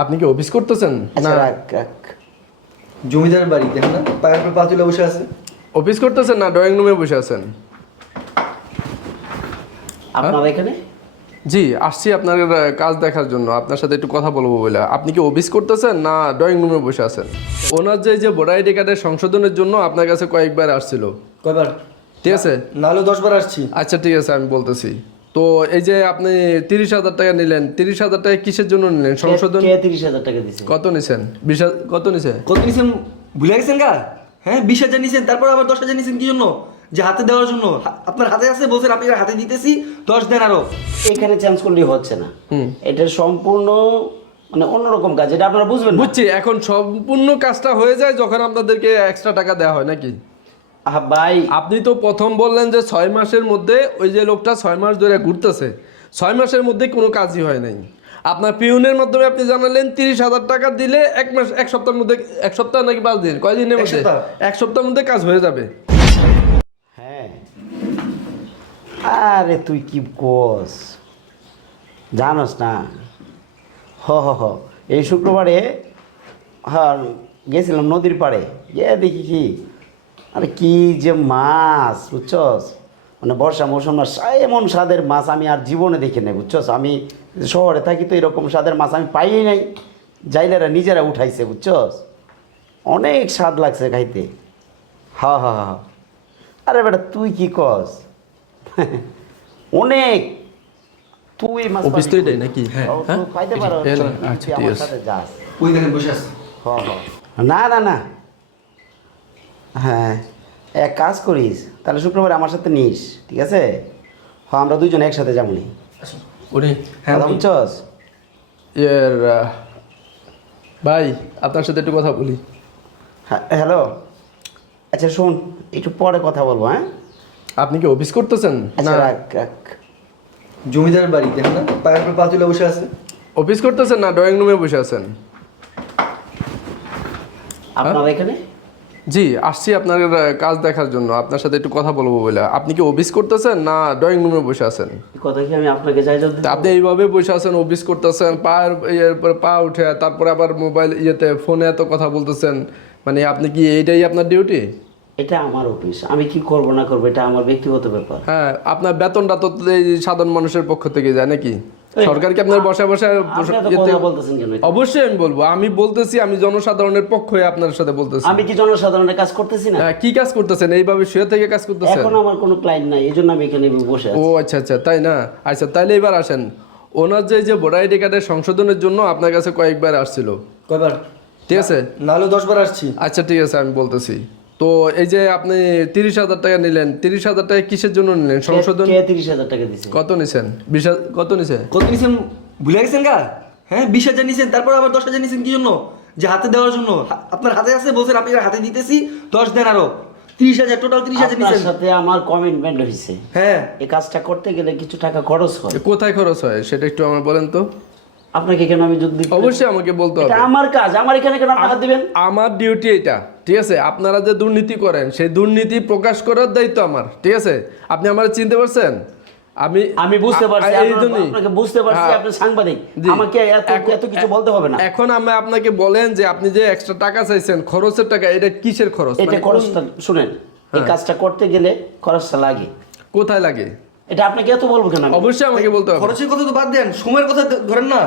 আপনি কি অফিস করতেছেন? আচ্ছা না। জমিদার বাড়ি দেখেন না পায়ের উপর পা তুলে বসে আছে। অফিস করতেছেন না ড্রয়িং রুমে বসে আছেন? আপনারা এখানে? জি আসছি আপনার কাজ দেখার জন্য। আপনার সাথে একটু কথা বলব বলে আপনি কি অফিস করতেছেন না ড্রয়িং রুমে বসে আছেন? ওনার যে যে ভোটার আইডি কার্ডের সংশোধনের জন্য আপনার কাছে কয়েকবার আসছিল। কয়বার? ঠিক আছে? নাহলে দশ বার আসছি। আচ্ছা ঠিক আছে আমি বলতেছি। তো এই যে আপনি তিরিশ হাজার টাকা নিলেন তিরিশ হাজার টাকা কিসের জন্য নিলেন? সংশোধন তিরিশ হাজার টাকা দিছে? কত নিছেন? বিশ কত নিছে? কত নিছেন? ভুলে গেছেন গা? হ্যাঁ বিশ হাজার নিছেন তারপর আবার দশ হাজার নিছেন কি জন্য? যে হাতে দেওয়ার জন্য। আপনার হাতে আছে বলছেন আপনি হাতে দিতেছি দশ দেন আরও। এখানে চেঞ্জ করলেই হচ্ছে না। এটা সম্পূর্ণ মানে অন্যরকম কাজ এটা আপনারা বুঝবেন বুঝছি এখন সম্পূর্ণ কাজটা হয়ে যায় যখন আপনাদেরকে এক্সট্রা টাকা দেওয়া হয় নাকি? ভাই। আপনি তো প্রথম বললেন যে ছয় মাসের মধ্যে ওই যে লোকটা ছয় মাস ধরে ঘুরতেছে ছয় মাসের মধ্যে কোনো কাজই হয় নাই। আপনার পিউনের মাধ্যমে আপনি জানালেন তিরিশ হাজার টাকা দিলে এক মাস এক সপ্তাহের মধ্যে এক সপ্তাহ নাকি পাঁচ দিন কয়দিনের মধ্যে? এক সপ্তাহের মধ্যে কাজ হয়ে যাবে। হ্যাঁ। আরে তুই কি কোস? জানোস না? হ হ হ। এই শুক্রবারে হ্যাঁ গেছিলাম নদীর পাড়ে। গিয়ে দেখি কি আরে কি যে মাছ বুঝছস? মানে বর্ষা মৌসুম মাস এমন স্বাদের মাছ আমি আর জীবনে দেখি নাই বুঝছস? আমি শহরে থাকি তো এরকম স্বাদের মাছ আমি পাই নাই। জাইলেরা নিজেরা উঠাইছে বুঝছস? অনেক স্বাদ লাগছে খাইতে। হা হা হা আরে বেটা তুই কি কস? অনেক। তুই মাছ অফিস তো এটাই নাকি? তুই খাইতে পারো হ্যাঁ, আচ্ছা, ঠিক আছে। ওই দেখেন বসে আছে হ হ না না না। হ্যাঁ। এক কাজ করিস তাহলে শুক্রবার আমার সাথে নিস ঠিক আছে? হ্যাঁ আমরা দুজন একসাথে যাব নি হ্যাঁ কথা বুঝছস? এর ভাই আপনার সাথে একটু কথা বলি। হ্যাঁ হ্যালো। আচ্ছা শোন একটু পরে কথা বলব হ্যাঁ? আপনি কি অফিস করতেছেন? আচ্ছা না। রাখ রাখ। জমিদার বাড়ি দেখেন না? পায়ের উপর পা তুলে বসে আছে। অফিস করতেছেন না ড্রয়িং রুমে বসে আছেন? আপনারা এখানে? জি আসছি আপনার কাজ দেখার জন্য। আপনার সাথে একটু কথা বলব বলে। আপনি কি অফিস করতেছেন না ড্রয়িং রুমে বসে আছেন? কথা কি আমি আপনাকে চাই আপনি এইভাবে বসে আছেন অফিস করতেছেন পায়ের ইয়ের পা উঠে তারপরে আবার মোবাইল ইয়েতে ফোনে এত কথা বলতেছেন মানে আপনি কি এইটাই আপনার ডিউটি? এটা আমার অফিস। আমি কি করব না করব এটা আমার ব্যক্তিগত ব্যাপার। হ্যাঁ আপনার বেতনটা তো এই সাধারণ মানুষের পক্ষ থেকে যায় নাকি? এই, সরকার কি আপনার বসে বসে অবশ্যই আমি বলব। আমি বলতেছি আমি জনসাধারণের পক্ষ হয়ে আপনার সাথে বলতেছি। আমি কি জনসাধারণের কাজ করতেছি না? হ্যাঁ, কি কাজ করতেছেন? এইভাবে শুয়ে থেকে কাজ করতেছেন? এখন আমার কোনো ক্লায়েন্ট নাই এই জন্য আমি এখানে বসে আছি। ও আচ্ছা আচ্ছা তাই না? আচ্ছা তাইলে এবার আসেন। ওনার যে যে ভোটার আইডি কার্ডের সংশোধনের জন্য আপনার কাছে কয়েকবার আসছিল। কয়বার? ঠিক আছে? নাহলে দশ বার আসছি। আচ্ছা ঠিক আছে আমি বলতেছি। তো এই যে আপনি তিরিশ হাজার টাকা নিলেন তিরিশ হাজার টাকা কিসের জন্য নিলেন? সংশোধন তিরিশ হাজার টাকা দিছে? কত নিছেন? বিশ হাজার- কত নিছে? কত নিছেন? ভুলে গেছেন গা? হ্যাঁ বিশ হাজার নিছেন তারপর আবার দশ হাজার নিছেন কি জন্য? যে হাতে দেওয়ার জন্য। আপনার হাতে আছে বলছেন আপনি হাতে দিতেছি দশ দেন আরও। তিরিশ হাজার টোটাল তিরিশ হাজার আপনার নিছেন। সাথে আমার কমিটমেন্ট হয়েছে হ্যাঁ। এই কাজটা করতে গেলে কিছু টাকা খরচ হয়। কোথায় খরচ হয়? সেটা একটু আমার বলেন তো। আপনাকে কেন আমি যোগ দিই অবশ্যই আমাকে বলতে হবে। আমার কাজ আমার এখানে কেন টাকা দিবেন? আমার ডিউটি এটা ঠিক আছে আপনারা যে দুর্নীতি করেন সেই দুর্নীতি প্রকাশ করার দায়িত্ব আমার ঠিক আছে? আপনি আমার চিনতে পারছেন? আমি আমি বুঝতে পারছি। আপনাকে বুঝতে পারছি হ্যাঁ। আপনি সাংবাদিক। আমাকে এত কিছু বলতে হবে না। এখন আমি আপনাকে বলেন যে আপনি যে এক্সট্রা টাকা চাইছেন খরচের টাকা এটা কিসের খরচ? এটা মানে খরচটা শুনেন এই কাজটা করতে গেলে খরচটা লাগে। কোথায় লাগে? এটা আপনাকে এত বলব কেন অবশ্যই আমাকে বলতে হবে। খরচের কথা তো বাদ দেন সময়ের কথা ধরেন না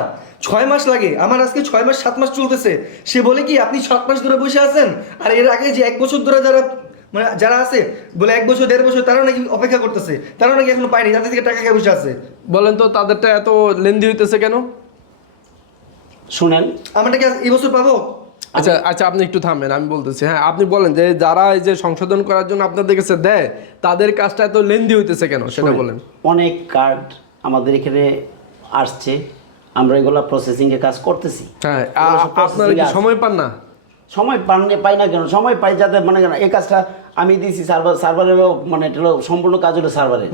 ছয় মাস লাগে আমার আজকে ছয় মাস সাত মাস চলতেছে। সে বলে কি আপনি সাত মাস ধরে বসে আছেন? আর এর আগে যে এক বছর ধরে যারা মানে যারা আছে বলে এক বছর দেড় বছর তারাও নাকি অপেক্ষা করতেছে। তারাও নাকি এখনও পায়নি তাদের থেকে টাকা খেয়ে বসে আছে? বলেন তো তাদেরটা এত লেন্দি হইতেছে কেন? শুনেন। আমারটা কি এই বছর পাবো? আচ্ছা আচ্ছা আপনি একটু থামেন আমি বলতেছি হ্যাঁ আপনি বলেন যে যারা এই যে সংশোধন করার জন্য আপনাদের কাছে দেয় তাদের কাজটা এত লেন্দি হইতেছে কেন? সেটা বলেন। অনেক কার্ড আমাদের এখানে আসছে আমরা এগুলা প্রসেসিং এর কাজ করতেছি। হ্যাঁ আপনারা কি সময় পান না? সময় পান পাই না কেন? সময় পাই যাতে মানে কেন এই কাজটা আমি দিয়েছি সার্ভার সার্ভারেরও মানে এটা সম্পূর্ণ কাজ হলো সার্ভারে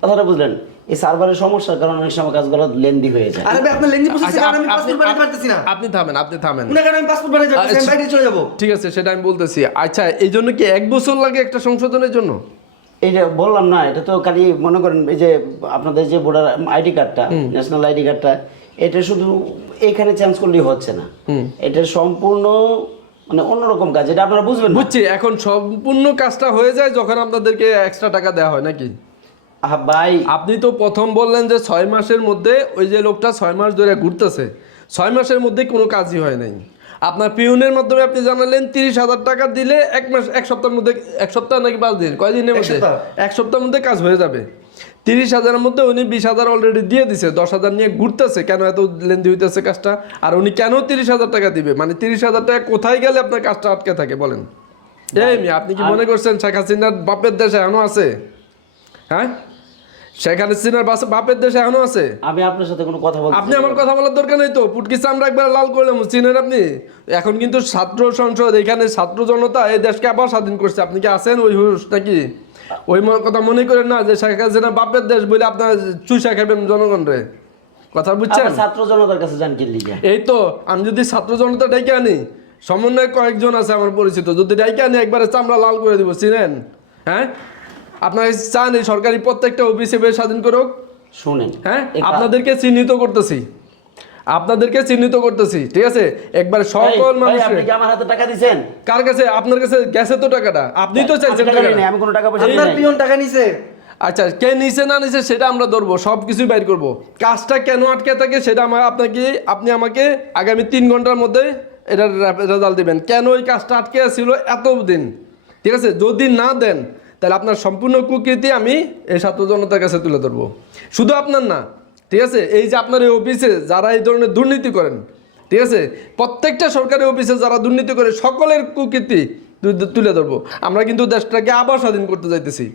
কথাটা বুঝলেন? এই সার্ভারের সমস্যার কারণে অনেক সময় কাজগুলো লেন্দি হয়ে যায়। আরে ভাই আপনার লেনজি প্রসেস আচ্ছা, আমি পাসপোর্ট বানাতে পারতেছি না। আপনি থামেন আপনি থামেন। উনাকে আমি পাসপোর্ট বানাতে যাচ্ছি আমি আচ্ছা। বাইরে চলে যাব। ঠিক আছে সেটা আমি বলতেছি। আচ্ছা এই জন্য কি এক বছর লাগে একটা সংশোধনের জন্য? যে বললাম না এটা তো খালি মনে করেন এই যে আপনাদের যে ভোটার আইডি কার্ডটা ন্যাশনাল আইডি কার্ডটা এটা শুধু এখানে চেঞ্জ করলেই হচ্ছে না। এটা সম্পূর্ণ মানে অন্যরকম কাজ এটা আপনারা বুঝবেন না। বুঝছি এখন সম্পূর্ণ কাজটা হয়ে যায় যখন আপনাদেরকে এক্সট্রা টাকা দেওয়া হয় নাকি? ভাই। আপনি তো প্রথম বললেন যে ছয় মাসের মধ্যে ওই যে লোকটা ছয় মাস ধরে ঘুরতেছে ছয় মাসের মধ্যে কোনো কাজই হয় নাই। আপনার পিউনের মাধ্যমে আপনি জানালেন তিরিশ হাজার টাকা দিলে এক মাস এক সপ্তাহের মধ্যে এক সপ্তাহ নাকি পাঁচ দিন কয়দিনের মধ্যে? এক সপ্তাহের মধ্যে কাজ হয়ে যাবে। তিরিশ হাজারের মধ্যে উনি বিশ হাজার অলরেডি দিয়ে দিছে দশ হাজার নিয়ে ঘুরতেছে কেন এত লেন্দি হইতেছে কাজটা? আর উনি কেন তিরিশ হাজার টাকা দিবে? মানে তিরিশ হাজার টাকা কোথায় গেলে আপনার কাজটা আটকে থাকে বলেন? এই আপনি কি মনে করছেন শেখ হাসিনার বাপের দেশে এখনও আছে? হ্যাঁ? শেখ হাসিনার বাস- বাপের দেশে এখনও আছে। আমি আপনার সাথে কোনো কথা বলতে আপনি আমার কথা বলার দরকার নেই তো। পুটকি চামড়া একবার লাল করলাম চিনেন আপনি? এখন কিন্তু ছাত্র সংসদ এখানে ছাত্র জনতা এই দেশকে আবার স্বাধীন করছে। আপনি কি আছেন ওই নাকি? ওই কথা মনে করেন না যে শেখ হাসিনা বাপের দেশ বলে আপনার চুষা খাবেন জনগণ রে। কথা বুঝছেন? ছাত্র জনতার কাছে যান কি এই তো আমি যদি ছাত্র জনতা ডাইকে আনি সমন্বয় কয়েকজন আছে আমার পরিচিত যদি ডাইকে আনি একবারে চামড়া লাল করে দিব। চিনেন? হ্যাঁ? আপনার চান এই সরকারি প্রত্যেকটা অফিসে বেশ স্বাধীন করুক? শুনেন। হ্যাঁ? আপনাদেরকে চিহ্নিত করতেছি। আপনাদেরকে চিহ্নিত করতেছি ঠিক আছে? একবার সকল কি আমার হাতে টাকা দিছেন? কার কাছে? আপনার কাছে গেছে তো টাকাটা? আপনি তো চাইছেন টাকা নিই আমি কোনো টাকা পয়সা নিই আপনার পিয়ন টাকা নিছে। আচ্ছা কে নিছে না নিছে সেটা আমরা ধরবো সব কিছুই বাইর করব। কাজটা কেন আটকে থাকে সেটা আমার আপনাকে আপনি আমাকে আগামী তিন ঘণ্টার মধ্যে এটার রেজাল্ট দিবেন। কেন ওই কাজটা আটকে ছিল এত দিন ঠিক আছে? যদি না দেন তাহলে আপনার সম্পূর্ণ কুকৃতি আমি এই ছাত্র জনতার কাছে তুলে ধরবো। শুধু আপনার না, ঠিক আছে? এই যে আপনার এই অফিসে যারা এই ধরনের দুর্নীতি করেন, ঠিক আছে? প্রত্যেকটা সরকারি অফিসে যারা দুর্নীতি করে, সকলের কুকৃতি তুলে ধরবো। আমরা কিন্তু দেশটাকে আবার স্বাধীন করতে যাইতেছি।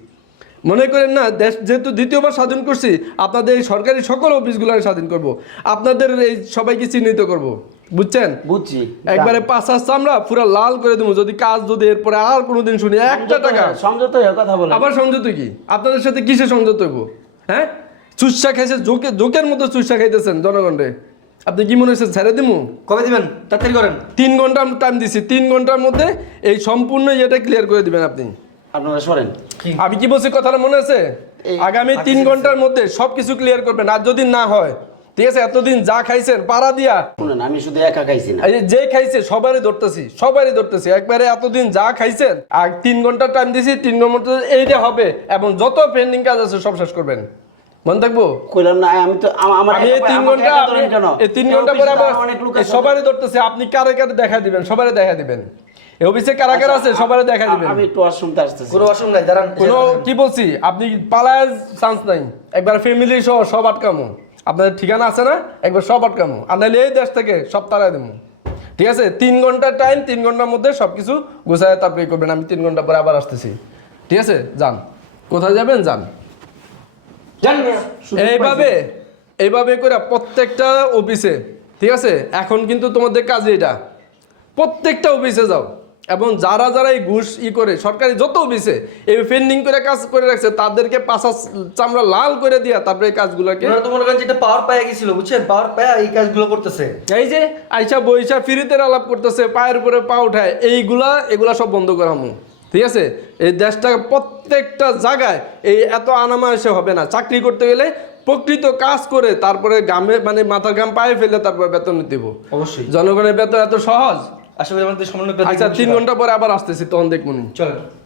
মনে করেন না, দেশ যেহেতু দ্বিতীয়বার স্বাধীন করছি, আপনাদের এই সরকারি সকল অফিসগুলো স্বাধীন করব। আপনাদের এই সবাইকে চিহ্নিত করব। বুঝছেন? বুঝছি। একবারে পাঁচ চামড়া পুরো লাল করে দেবো। যদি কাজ যদি এরপরে আর কোনোদিন শুনি একটা টাকা। সমঝোতা হয়ে কথা বলেন আবার সংযত কি? আপনাদের সাথে কিসে সংযত হইব হ্যাঁ? চুষা খাইছে জোকে জোকের মতো চুষা খাইতেছেন জনগণ রে। আপনি কি মনে হচ্ছে ছেড়ে দিমু? কবে দিবেন? তাড়াতাড়ি করেন। তিন ঘণ্টা টাইম দিছি। তিন ঘণ্টার মধ্যে এই সম্পূর্ণ ইয়েটা ক্লিয়ার করে দিবেন আপনি। আপনারা সরেন। আমি কি বলছি কথাটা মনে আছে? আগামী তিন ঘণ্টার মধ্যে সবকিছু ক্লিয়ার করবেন। আর যদি না হয় ঠিক আছে এতদিন যা খাইছেন পাড়া দিয়া। শুনেন আমি শুধু একা খাইছি না। এই যে যে খাইছে সবারই ধরতেছি সবারই ধরতেছি। একবারে এতদিন যা খাইছেন আর তিন ঘণ্টা টাইম দিছি তিন ঘণ্টা এইটা হবে এবং যত পেন্ডিং কাজ আছে সব শেষ করবেন। মনে থাকব? কইলাম না আমি তো আমার আমি এই তিন ঘণ্টা কেন? এই তিন পরে আবার। সবারই ধরতেছে আপনি কারে কারে দেখা দিবেন? সবারই দেখা দিবেন। এই অফিসে কারা কারা আছে সবারই দেখা দিবেন। আমি একটু অশুনতে আসতেছি। কোনো অসুবিধা নাই দাঁড়ান কোনো কি বলছি আপনি পালায় চান্স নাই। একবার ফ্যামিলি সহ সব আটকামো। আপনার ঠিকানা আছে না? একবার সব আটকামো। আর নাহলে এই দেশ থেকে সব তারাই দেবো ঠিক আছে? তিন ঘণ্টা টাইম তিন ঘণ্টার মধ্যে সব কিছু গুছায় তারপরে করবেন। আমি তিন ঘণ্টা পরে আবার আসতেছি। ঠিক আছে? যান। কোথায় যাবেন? যান। এইভাবে এইভাবে করে প্রত্যেকটা অফিসে ঠিক আছে? এখন কিন্তু তোমাদের কাজ এটা। প্রত্যেকটা অফিসে যাও। এবং যারা যারা এই ঘুষ ই করে সরকারি যত অফিসে এই পেন্ডিং করে কাজ করে রাখছে তাদেরকে পাশা চামড়া লাল করে দিয়া তারপরে এই কাজগুলোকে ওনারা তো মনে করেন যেটা পাওয়ার পায় গেছিল বুঝছেন? পাওয়ার পায় এই কাজগুলো করতেছে। এই যে আইসা বইসা ফ্রিতে আলাপ করতেছে পায়ের উপরে পা উঠায় এইগুলা এগুলা সব বন্ধ করামু ঠিক আছে? এই দেশটা প্রত্যেকটা জায়গায় এই এত আনামাসে হবে না। চাকরি করতে গেলে প্রকৃত কাজ করে তারপরে গ্রামে মানে মাথার গ্রাম পায়ে ফেলে তারপরে বেতন দিব। অবশ্যই। জনগণের বেতন এত সহজ? আশা করি আমাদের সমন্বয় আচ্ছা তিন ঘণ্টা পরে আবার আসতেছি তখন দেখবনি চলেন।